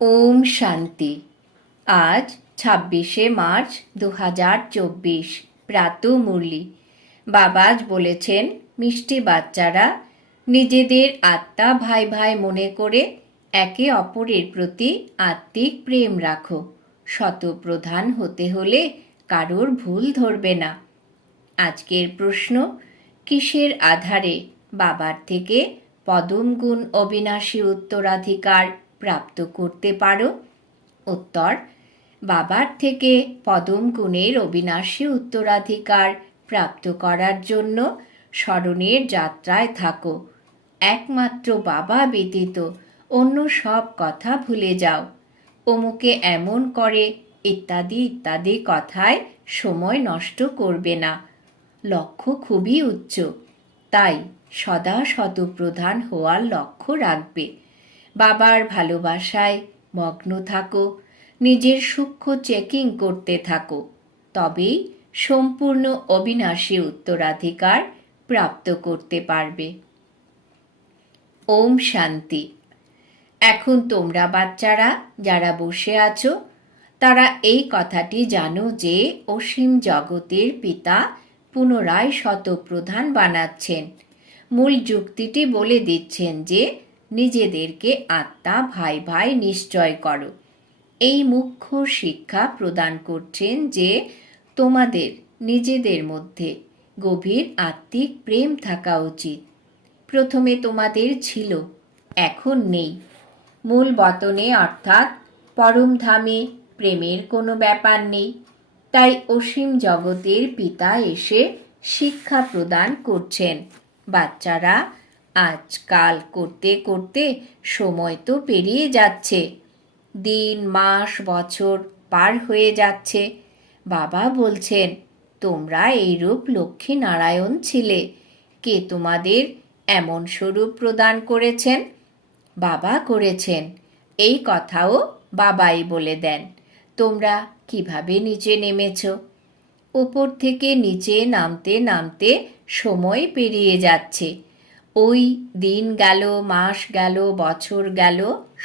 ওম শান্তি। আজ 26শে মার্চ 2024 প্রাতঃমুরলি। বাবাজ বলেছেন, মিষ্টি বাচ্চারা, নিজেদের আত্মা ভাই ভাই মনে করে একে অপরের প্রতি আত্মিক প্রেম রাখো। শতপ্রধান হতে হলে কারোর ভুল ধরবে না। আজকের প্রশ্ন, কিসের আধারে বাবার থেকে পদমগুণ অবিনাশী উত্তরাধিকার প্রাপ্ত করতে পারো? উত্তর, বাবার থেকে পদমগুণের অবিনাশী উত্তরাধিকার প্রাপ্ত করার জন্য স্মরণের যাত্রায় থাকো। একমাত্র বাবা ব্যতীত অন্য সব কথা ভুলে যাও। অমুকে এমন করে ইত্যাদি ইত্যাদি কথায় সময় নষ্ট করবে না। লক্ষ্য খুবই উচ্চ, তাই সদা শতপ্রধান হওয়ার লক্ষ্য রাখবে। বাবার ভালোবাসায় মগ্ন থাকো, নিজের সূক্ষ্ম চেকিং করতে থাকো, তবেই সম্পূর্ণ অবিনাশী উত্তরাধিকার প্রাপ্ত করতে পারবে। ওম শান্তি। এখন তোমরা বাচ্চারা যারা বসে আছো, তারা এই কথাটি জানো যে অসীম জগতের পিতা পুনরায় শতপ্রধান বানাচ্ছেন। মূল যুক্তিটি বলে দিচ্ছেন যে নিজেদেরকে আত্মা ভাই ভাই নিশ্চয় করো। এই মুখ্য শিক্ষা প্রদান করছেন যে তোমাদের নিজেদের মধ্যে গভীর আত্মিক প্রেম থাকা উচিত। প্রথমে তোমাদের ছিল, এখন নেই। মূল বতনে অর্থাৎ পরমধামে প্রেমের কোনো ব্যাপার নেই। তাই অসীম জগতের পিতা এসে শিক্ষা প্রদান করছেন, বাচ্চারা, আজকাল করতে করতে সময় তো পেরিয়ে যাচ্ছে, দিন মাস বছর পার হয়ে যাচ্ছে। বাবা বলছেন, তোমরা এইরূপ লক্ষ্মী নারায়ণ ছিলে। কে তোমাদের এমন স্বরূপ প্রদান করেছেন? বাবা করেছেন। এই কথাও বাবাই বলে দেন। তোমরা কিভাবে নিচে নেমেছ? উপর থেকে নিচে নামতে নামতে সময় পেরিয়ে যাচ্ছে। ওই দিন গেল, মাস গেল, বছর গেল,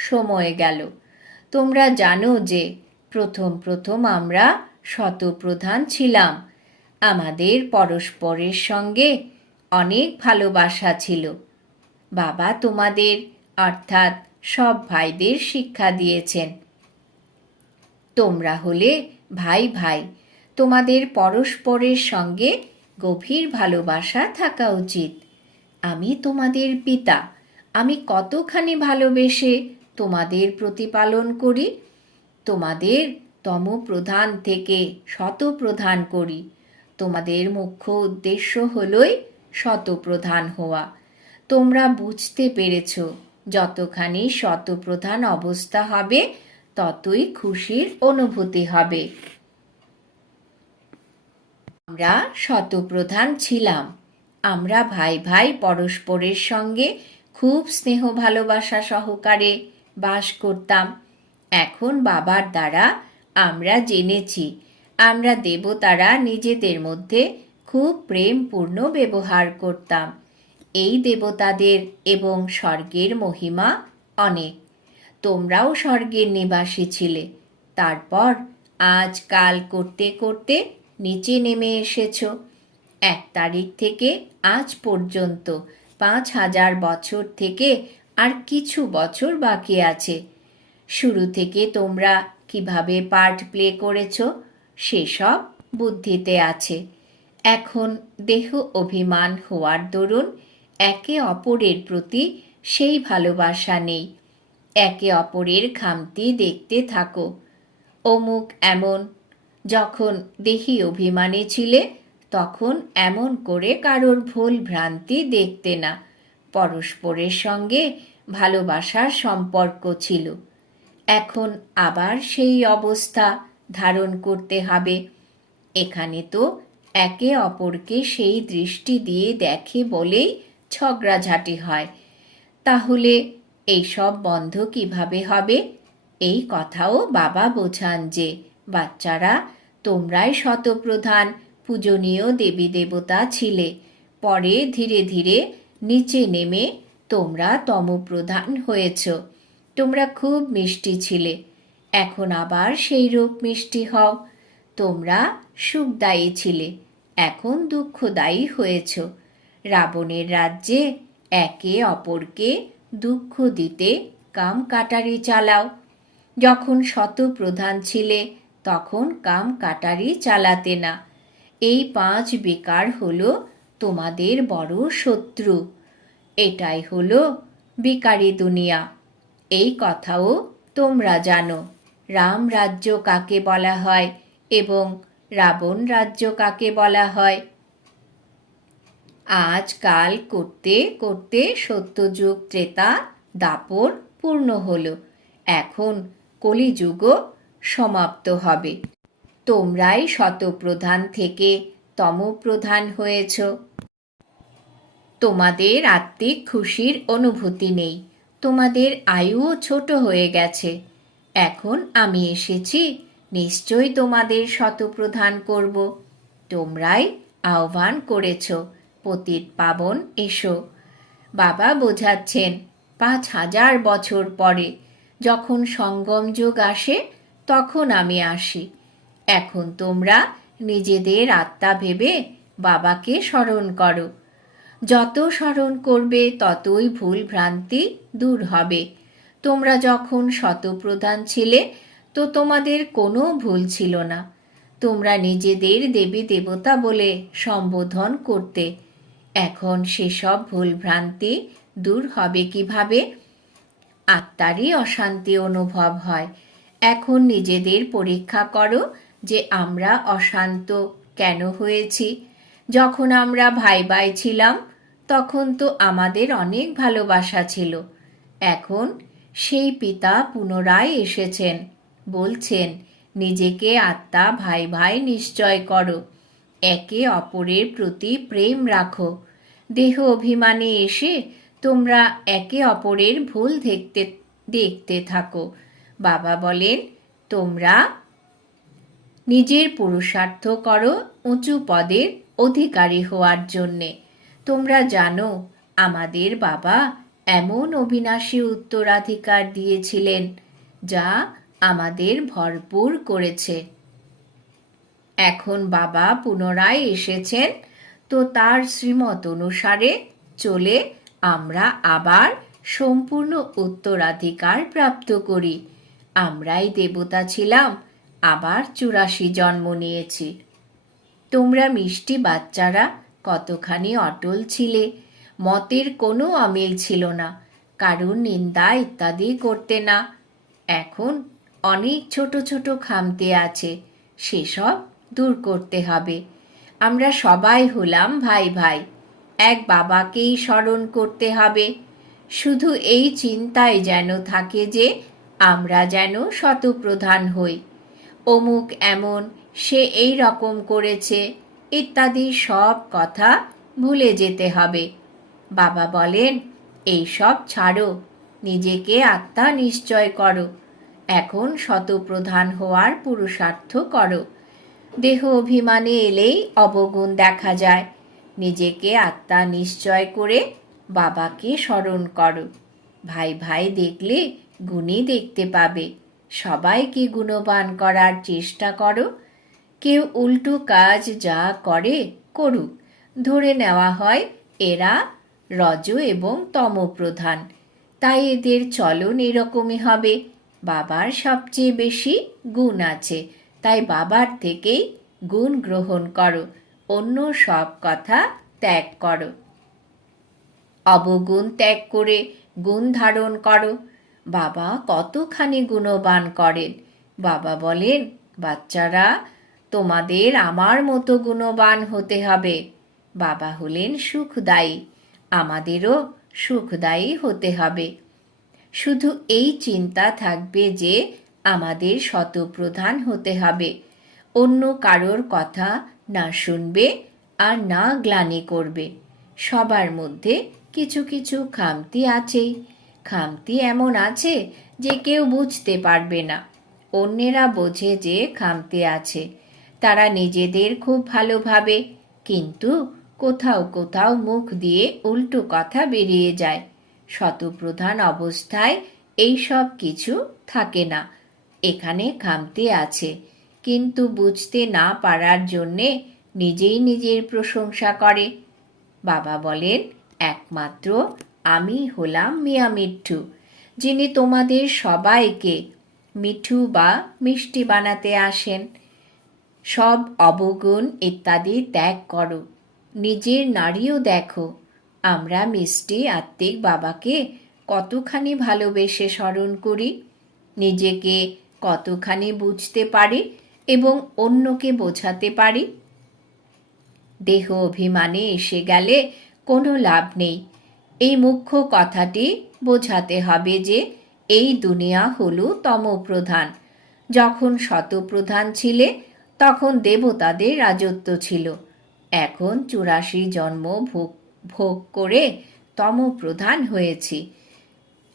সময় গেল। তোমরা জানো যে প্রথম প্রথম আমরা শতপ্রধান ছিলাম। আমাদের পরস্পরের সঙ্গে অনেক ভালোবাসা ছিল। বাবা তোমাদের অর্থাৎ সব ভাইদের শিক্ষা দিয়েছেন। তোমরা হলে ভাই ভাই, তোমাদের পরস্পরের সঙ্গে গভীর ভালোবাসা থাকা উচিত। আমি তোমাদের পিতা, আমি কতখানি ভালোবেসে তোমাদের প্রতিপালন করি। তোমাদের তমপ্রধান থেকে শতপ্রধান করি। তোমাদের মুখ্য উদ্দেশ্য হলই শতপ্রধান হওয়া। তোমরা বুঝতে পেরেছ, যতখানি শতপ্রধান অবস্থা হবে ততই খুশির অনুভূতি হবে। আমরা শতপ্রধান ছিলাম। আমরা ভাই ভাই পরস্পরের সঙ্গে খুব স্নেহ ভালোবাসা সহকারে বাস করতাম। এখন বাবার দ্বারা আমরা জেনেছি, আমরা দেবতারা নিজেদের মধ্যে খুব প্রেমপূর্ণ ব্যবহার করতাম। এই দেবতাদের এবং স্বর্গের মহিমা অনেক। তোমরাও স্বর্গের নিবাসী ছিলে। তারপর আজকাল করতে করতে নিচে নেমে এসেছ। 1 তারিখ থেকে আজ পর্যন্ত 5000 বছর থেকে আর কিছু বছর বাকি আছে। শুরু থেকে তোমরা কিভাবে পার্ট প্লে করেছ সেসব বুদ্ধিতে আছে। এখন দেহ অভিমান হওয়ার দরুন একে অপরের প্রতি সেই ভালোবাসা নেই। একে অপরের খামতি দেখতে থাকো। অমুক এমন, যখন দেহি অভিমানে ছিলে তখন এমন করে কারোর ভুল ভ্রান্তি দেখতে না। পরস্পরের সঙ্গে ভালোবাসার সম্পর্ক ছিল। এখন আবার সেই অবস্থা ধারণ করতে হবে। এখানে তো একে অপরকে সেই দৃষ্টি দিয়ে দেখে বলেই ঝগড়াঝাটি হয়। তাহলে এইসব বন্ধ কিভাবে হবে? এই কথাও বাবা বোঝান যে বাচ্চারা, তোমরাই শতপ্রধান পূজনীয় দেবী দেবতা ছিলে। পরে ধীরে ধীরে নিচে নেমে তোমরা তমপ্রধান হয়েছ। তোমরা খুব মিষ্টি ছিলে, এখন আবার সেই রূপ মিষ্টি হও। তোমরা সুখদায়ী ছিলে, এখন দুঃখদায়ী হয়েছ। রাবণের রাজ্যে একে অপরকে দুঃখ দিতে কাম কাটারি চালাও। যখন শতপ্রধান ছিলে তখন কাম কাটারি চালাতে না। এই 5 বিকার হলো তোমাদের বড় শত্রু। এটাই হলো বিকারি দুনিয়া। এই কথাও তোমরা জানো। রাম রাজ্য কাকে বলা হয় এবং রাবণ রাজ্য কাকে বলা হয়। আজকাল করতে করতে সত্যযুগ ত্রেতা দাপর পূর্ণ হলো। এখন কলিযুগও সমাপ্ত হবে। তোমরাই শতপ্রধান থেকে তমপ্রধান হয়েছ। তোমাদের আত্মিক খুশির অনুভূতি নেই, তোমাদের আয়ুও ছোট হয়ে গেছে। এখন আমি এসেছি, নিশ্চয়ই তোমাদের শতপ্রধান করব। তোমরাই আহ্বান করেছ, পতিত পাবন এসো। বাবা বোঝাচ্ছেন 5000 বছর পরে যখন সঙ্গম যুগ আসে তখন আমি আসি। এখন তোমরা নিজেদের আত্মা ভেবে বাবাকে স্মরণ করো। যত স্মরণ করবে ততই ভুল ভ্রান্তি দূর হবে। তোমরা যখন শতপ্রধান ছিলে তো তোমাদের কোনো ভুল ছিল না। তোমরা নিজেদের দেবী দেবতা বলে সম্বোধন করতে। এখন সেসব ভুল ভ্রান্তি দূর হবে কিভাবে? আত্মারই অশান্তি অনুভব হয়। এখন নিজেদের পরীক্ষা করো যে আমরা অশান্ত কেন হয়েছি। যখন আমরা ভাই ভাই ছিলাম তখন তো আমাদের অনেক ভালোবাসা ছিল। এখন সেই পিতা পুনরায় এসেছেন, বলছেন নিজেকে আত্মা ভাই ভাই নিশ্চয় করো, একে অপরের প্রতি প্রেম রাখো। দেহ অভিমানে এসে তোমরা একে অপরের ভুল দেখতে থাকো। বাবা বলেন তোমরা নিজের পুরুষার্থ করো উঁচু পদের অধিকারী হওয়ার জন্যে। তোমরা জানো আমাদের বাবা এমন অবিনাশী উত্তরাধিকার দিয়েছিলেন যা আমাদের ভরপুর করেছে। এখন বাবা পুনরায় এসেছেন, তো তার শ্রীমত অনুসারে চলে আমরা আবার সম্পূর্ণ উত্তরাধিকার প্রাপ্ত করি। আমরাই দেবতা ছিলাম, আবার 84 জন্ম নিয়েছি। তোমরা মিষ্টি বাচ্চারা কতখানি অটল ছিলে, মতের কোনো অমিল ছিল না, কারুর নিন্দা ইত্যাদি করতে না। এখন অনেক ছোট ছোট খামতি আছে, সেসব দূর করতে হবে। আমরা সবাই হলাম ভাই ভাই, এক বাবাকেই স্মরণ করতে হবে। শুধু এই চিন্তায় যেন থাকে যে আমরা যেন শতপ্রধান হই, অমুক এমন, সে এই রকম করেছে ইত্যাদি সব কথা ভুলে যেতে হবে। বাবা বলেন এই সব ছাড়ো, নিজেকে আত্মা নিশ্চয় করো। এখন শতপ্রধান হওয়ার পুরুষার্থ করো। দেহ অভিমানে এলেই অবগুণ দেখা যায়। নিজেকে আত্মা নিশ্চয় করে বাবাকে স্মরণ করো। ভাই ভাই দেখলে গুণী দেখতে পাবে। সবাইকে গুণবান করার চেষ্টা করো। কেউ উল্টো কাজ যা করে করুক, ধরে নেওয়া হয় এরা রজ এবং তম প্রধান, তাই এদের চলন এরকমই হবে। বাবার সবচেয়ে বেশি গুণ আছে, তাই বাবার থেকেই গুণ গ্রহণ করো, অন্য সব কথা ত্যাগ করো। অবগুণ ত্যাগ করে গুণ ধারণ করো। বাবা কতখানি গুণবান করেন। বাবা বলেন বাচ্চারা তোমাদের আমার মতো গুণবান হতে হবে। বাবা হলেন সুখদায়ী, আমাদেরও সুখদায়ী হতে হবে। শুধু এই চিন্তা থাকবে যে আমাদের শতপ্রধান হতে হবে। অন্য কারোর কথা না শুনবে আর না গ্লানি করবে। সবার মধ্যে কিছু কিছু খামতি আছেই। খামতি এমন আছে যে কেউ বুঝতে পারবে না, অন্যেরা বোঝে যে খামতি আছে। তারা নিজেদের খুব ভালো ভাবে, কিন্তু কোথাও কোথাও মুখ দিয়ে উল্টো কথা বেরিয়ে যায়। শতপ্রধান অবস্থায় এই সব কিছু থাকে না, এখানে খামতি আছে, কিন্তু বুঝতে না পারার জন্যে নিজেই নিজের প্রশংসা করে। বাবা বলেন, একমাত্র আমি হলাম মিয়া মিঠু, যিনি তোমাদের সবাইকে মিঠু বা মিষ্টি বানাতে আসেন। সব অবগুণ ইত্যাদি ত্যাগ করো, নিজের নাড়িও দেখো। আমরা মিষ্টি আত্মিক বাবাকে কতখানি ভালোবেসে স্মরণ করি, নিজেকে কতখানি বুঝতে পারি এবং অন্যকে বোঝাতে পারি। দেহ অভিমানে এসে গেলে কোনো লাভ নেই। এই মুখ্য কথাটি বোঝাতে হবে যে এই দুনিয়া হলো তমপ্রধান। যখন শতপ্রধান ছিলে তখন দেবতাদের রাজত্ব ছিল। এখন 84 জন্ম ভোগ করে তমপ্রধান হয়েছি,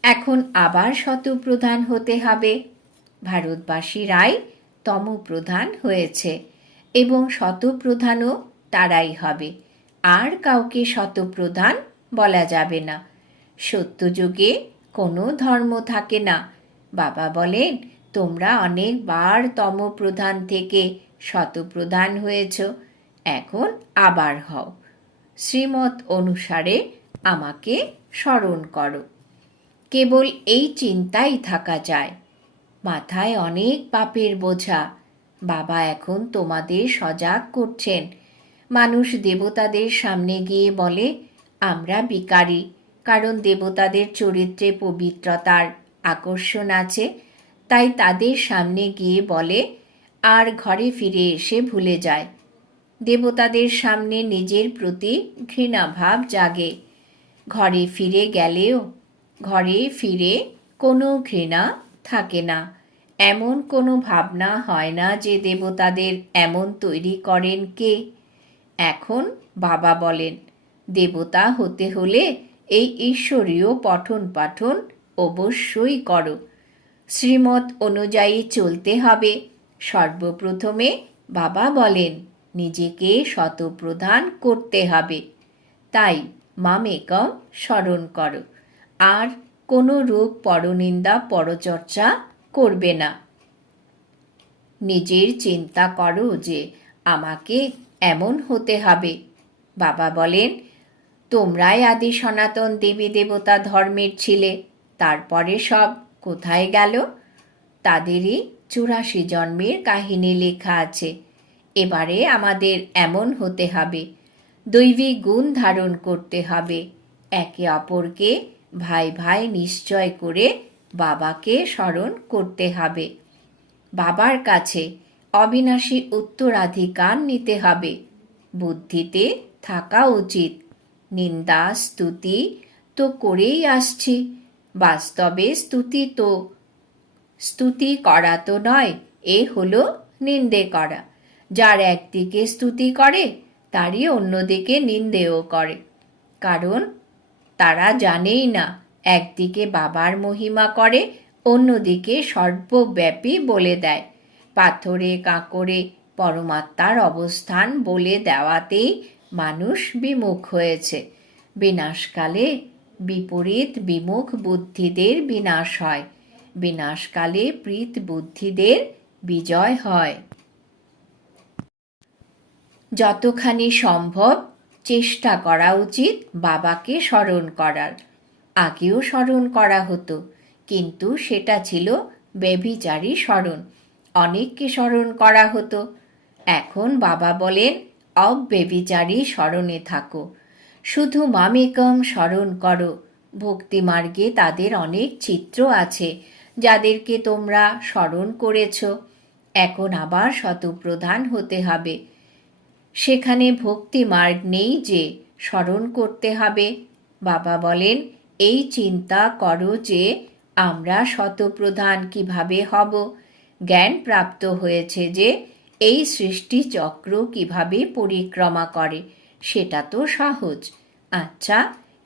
এখন আবার শতপ্রধান হতে হবে। ভারতবাসীরাই তমপ্রধান হয়েছে এবং শতপ্রধানও তারাই হবে, আর কাউকে শতপ্রধান বলা যাবে না। সত্যযুগে কোনো ধর্ম থাকে না। বাবা বলেন, তোমরা অনেকবার তমপ্রধান থেকে শতপ্রধান হয়েছ, এখন আবার হও। শ্রীমত অনুসারে আমাকে স্মরণ করো। কেবল এই চিন্তাই থাকা যায়। মাথায় অনেক পাপের বোঝা। বাবা এখন তোমাদের সজাগ করছেন। মানুষ দেবতাদের সামনে গিয়ে বলে, আমরা ভিখারি, কারণ দেবতাদের চরিত্রে পবিত্রতার আকর্ষণ আছে, তাই তাদের সামনে গিয়ে বলে আর ঘরে ফিরে এসে ভুলে যায়। দেবতাদের সামনে নিজের প্রতি ঘৃণাভাব জাগে। ঘরে ফিরে গেলেও ঘরে ফিরে কোনো ঘৃণা থাকে না। এমন কোনো ভাবনা হয় না যে দেবতাদের এমন তৈরি করেন কে। এখন বাবা বলেন, দেবতা হতে হলে এই ঈশ্বরীয় পঠন পাঠন অবশ্যই করো। শ্রীমত অনুযায়ী চলতে হবে। সর্বপ্রথমে বাবা বলেন, নিজেকে শতপ্রধান করতে হবে। তাই মামেকম স্মরণ করো, আর কোনো রূপ পরনিন্দা পরচর্চা করবে না। নিজের চিন্তা করো যে আমাকে এমন হতে হবে। বাবা বলেন, তোমরাই আদি সনাতন দেবী দেবতা ধর্মের ছিলে, তারপরে সব কোথায় গেল? তাদেরই 84 জন্মের কাহিনী লেখা আছে। এবারে আমাদের এমন হতে হবে, দৈবিক গুণ ধারণ করতে হবে, একে অপরকে ভাই ভাই নিশ্চয় করে বাবাকে স্মরণ করতে হবে। বাবার কাছে অবিনাশী উত্তরাধিকার নিতে হবে। বুদ্ধিতে থাকা উচিত। নিন্দা স্তুতি তো করেই আসছি, বাস্তবে স্তুতি করা তো নয়, এ হলো নিন্দে করা। যার একদিকে স্তুতি করে তারই অন্যদিকে নিন্দেও করে, কারণ তারা জানেই না একদিকে বাবার মহিমা করে, অন্যদিকে সর্বব্যাপী বলে দেয়। পাথরে কাঁকড়ে পরমাত্মার অবস্থান বলে দেওয়াতেই মানুষ বিমুখ হয়েছে। বিনাশকালে বিপরীত বিমুখ বুদ্ধিদের বিনাশ হয়, বিনাশকালে প্রীত বুদ্ধিদের বিজয় হয়। যতখানি সম্ভব চেষ্টা করা উচিত বাবাকে স্মরণ করার। আগেও স্মরণ করা হতো, কিন্তু সেটা ছিল ব্যভিচারী স্মরণ, অনেককে স্মরণ করা হতো। এখন বাবা বলেন, অব্যভিচারী স্মরণে থাকো, শুধু মামেকম স্মরণ করো। ভক্তিমার্গে তাদের অনেক চিত্র আছে যাদেরকে তোমরা স্মরণ করেছ। এখন আবার শতপ্রধান হতে হবে। সেখানে ভক্তি মার্গ নেই যে স্মরণ করতে হবে। বাবা বলেন, এই চিন্তা করো যে আমরা শতপ্রধান কিভাবে হব। জ্ঞান প্রাপ্ত হয়েছে যে এই সৃষ্টি চক্র কিভাবে পরিক্রমা করে, সেটা তো সহজ। আচ্ছা,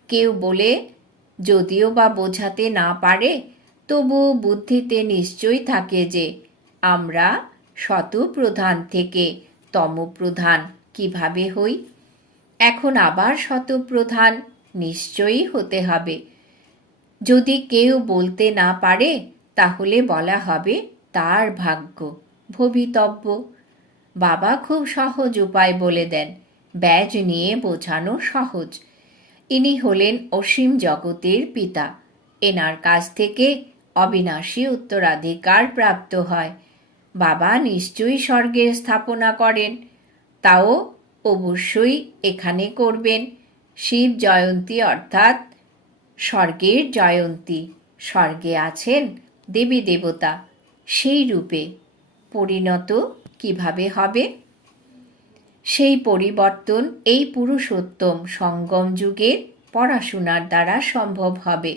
কেউ বলে যদিও বা বোঝাতে না পারে, তবু বুদ্ধিতে নিশ্চয় থাকে যে আমরা শতপ্রধান থেকে তমপ্রধান কিভাবে হই। এখন আবার শতপ্রধান নিশ্চয়ই হতে হবে। যদি কেউ বলতে না পারে তাহলে বলা হবে তার ভাগ্য, ভবিতব্য। বাবা খুব সহজ উপায় বলে দেন, ব্যাজ নিয়ে বোঝানো সহজ। ইনি হলেন অসীম জগতের পিতা। এনার কাছ থেকে অবিনাশী উত্তরাধিকার প্রাপ্ত হয়। বাবা নিশ্চয়ই স্বর্গের স্থাপনা করেন, তাও অবশ্যই এখানে করবেন। শিব জয়ন্তী অর্থাৎ স্বর্গের জয়ন্তী। স্বর্গে আছেন দেবী দেবতা, সেই রূপে পরিণত কিভাবে হবে? সেই পরিবর্তন এই পুরুষোত্তম সঙ্গম যুগের পড়াশোনার দ্বারা সম্ভব হবে।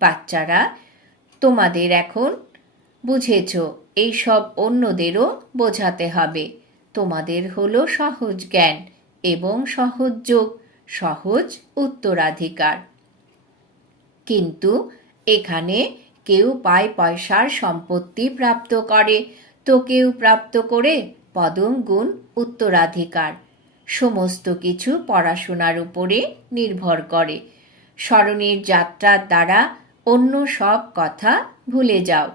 বাচ্চারা, তোমাদের এখন বুঝেছ, এইসব অন্যদেরও বোঝাতে হবে। তোমাদের হলো সহজ জ্ঞান এবং সহজ যোগ, সহজ উত্তরাধিকার। কিন্তু এখানে কেউ পায় পয়সার সম্পত্তি প্রাপ্ত করে, তো কেউ প্রাপ্ত করে পদম গুণ উত্তরাধিকার। সমস্ত কিছু পড়াশোনার উপরে নির্ভর করে। স্মরণের যাত্রার দ্বারা অন্য সব কথা ভুলে যাও।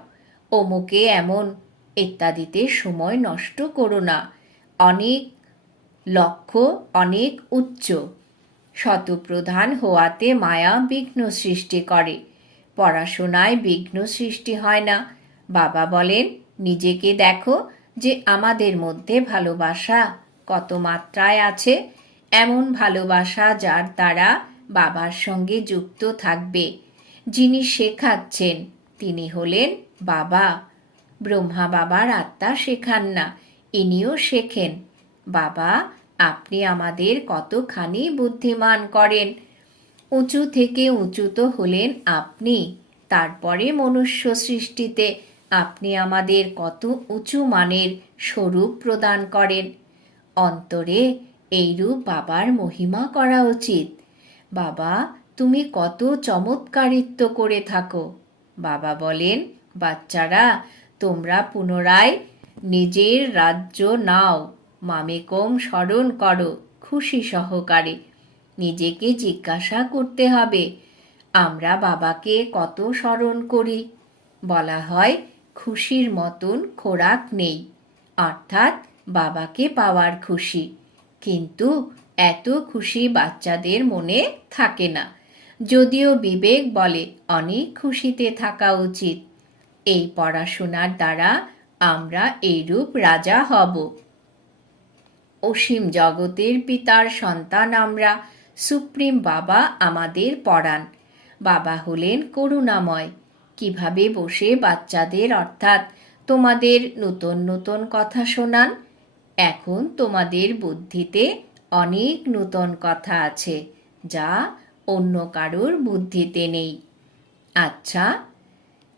অমুকে এমন ইত্যাদিতে সময় নষ্ট করো না। অনেক লক্ষ্য অনেক উচ্চ। শতপ্রধান হওয়াতে মায়া বিঘ্ন সৃষ্টি করে, পড়াশোনায় বিঘ্ন সৃষ্টি হয় না। বাবা বলেন, নিজেকে দেখো যে আমাদের মধ্যে ভালোবাসা কত মাত্রায় আছে। এমন ভালোবাসা যার দ্বারা বাবার সঙ্গে যুক্ত থাকবে। যিনি শেখাচ্ছেন তিনি হলেন বাবা। ব্রহ্মা বাবার আত্মা শেখান না, ইনিও শেখেন। বাবা, আপনি আমাদের কতখানি বুদ্ধিমান করেন। উঁচু থেকে উঁচুত হলেন আপনি, তারপরে মনুষ্য সৃষ্টিতে আপনি আমাদের কত উঁচু মানের স্বরূপ প্রদান করেন। অন্তরে এইরূপ বাবার মহিমা করা উচিত। বাবা, তুমি কত চমৎকারিত্ব করে থাকো। বাবা বলেন, বাচ্চারা, তোমরা পুনরায় নিজের রাজ্য নাও, মামেকম স্মরণ করো খুশি সহকারে। নিজেকে জিজ্ঞাসা করতে হবে, আমরা বাবাকে কত স্মরণ করি? বলা হয়, খুশির মতন খোরাক নেই, অর্থাৎ বাবাকে পাওয়ার খুশি। কিন্তু এত খুশি বাচ্চাদের মনে থাকে না, যদিও বিবেক বলে অনেক খুশিতে থাকা উচিত। এই পড়াশোনার দ্বারা আমরা এইরূপ রাজা হব। অসীম জগতের পিতার সন্তান আমরা। সুপ্রিম বাবা আমাদের পড়ান। বাবা হলেন করুণাময়। কিভাবে বসে বাচ্চাদের অর্থাৎ তোমাদের নতুন নতুন কথা শোনান। এখন তোমাদের বুদ্ধিতে অনেক নতুন কথা আছে, যা অন্য কারোর বুদ্ধিতে নেই। আচ্ছা,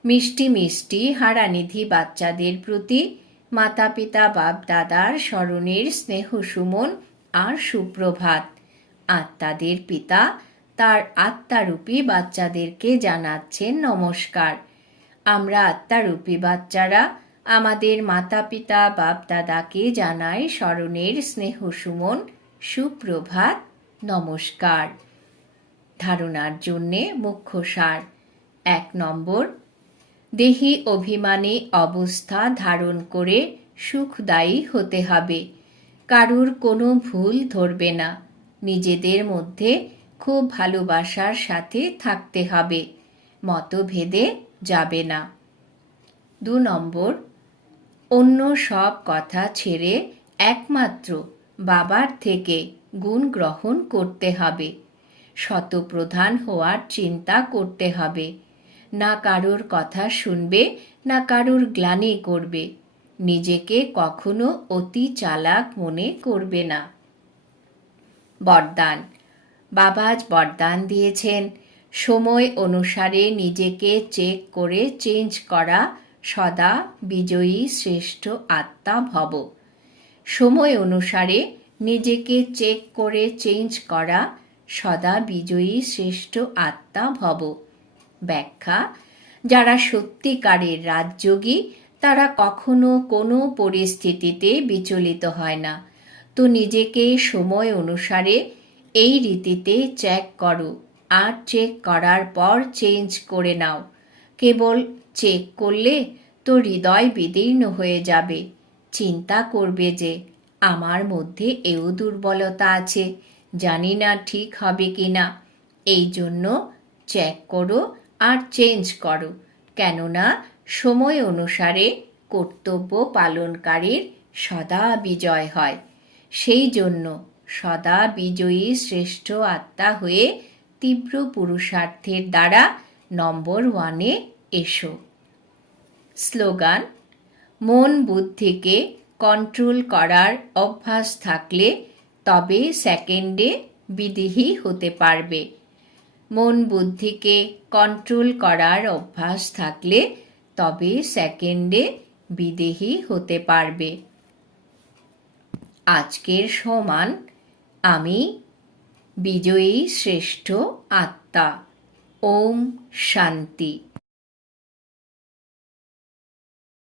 মিষ্টি মিষ্টি হারানিধি বাচ্চাদের প্রতি মাতা পিতা বাপ দাদার স্মরণের স্নেহ সুমন আর সুপ্রভাত। আত্মাদের পিতা তার আত্মারূপী বাচ্চাদেরকে জানাচ্ছেন নমস্কার। আমরা আত্মারূপী বাচ্চারা আমাদের মাতা পিতা বাপ দাদাকে জানাই স্মরণের স্নেহ সুমন, সুপ্রভাত, নমস্কার। ধারণার জন্যে মুখ্য সার। 1 নম্বর, দেহি অভিমানী অবস্থা ধারণ করে সুখদায়ী হতে হবে। কারুর কোনো ভুল ধরবে না। নিজেদের মধ্যে খুব ভালোবাসার সাথে থাকতে হবে, মতভেদে যাবে না। 2 নম্বর, অন্য সব কথা ছেড়ে একমাত্র বাবার থেকে গুণ গ্রহণ করতে হবে। শতপ্রধান হওয়ার চিন্তা করতে হবে। না কারোর কথা শুনবে, না কারোর গ্লানি করবে। নিজেকে কখনো অতি চালাক মনে করবে না। বরদান। বাবা আজ বরদান দিয়েছেন, সময় অনুসারে নিজেকে চেক করে চেঞ্জ করা, সদা বিজয়ী শ্রেষ্ঠ আত্মা ভব। সময় অনুসারে নিজেকে চেক করে চেঞ্জ করা, সদা বিজয়ী শ্রেষ্ঠ আত্মা ভব। ব্যাখ্যা। যারা সত্যিকারের রাজযোগী তারা কখনো কোনো পরিস্থিতিতে বিচলিত হয় না। তো নিজেকে সময় অনুসারে এই রীতিতে চেক করো, আর চেক করার পর চেঞ্জ করে নাও। কেবল চেক করলে তো হৃদয় বিদীর্ণ হয়ে যাবে। চিন্তা করবে যে আমার মধ্যে এও দুর্বলতা আছে, জানি না ঠিক হবে কি না। এই জন্য চেক করো আর চেঞ্জ করো, কেননা সময় অনুসারে কর্তব্য পালনকারীর সদা বিজয় হয়। সেই জন্য সদা বিজয়ী শ্রেষ্ঠ আত্মা হয়ে তীব্র পুরুষার্থের দ্বারা নম্বর 1-এ এসো। স্লোগান: মন বুদ্ধিকে কন্ট্রোল করার অভ্যাস থাকলে তবে সেকেন্ডে বিদেহী হতে পারবে। মন বুদ্ধিকে কন্ট্রোল করার অভ্যাস থাকলে তবে সেকেন্ডে বিদেহী হতে পারবে। আজকের সমান আমি বিজয়ী শ্রেষ্ঠ আত্মা। ওম শান্তি।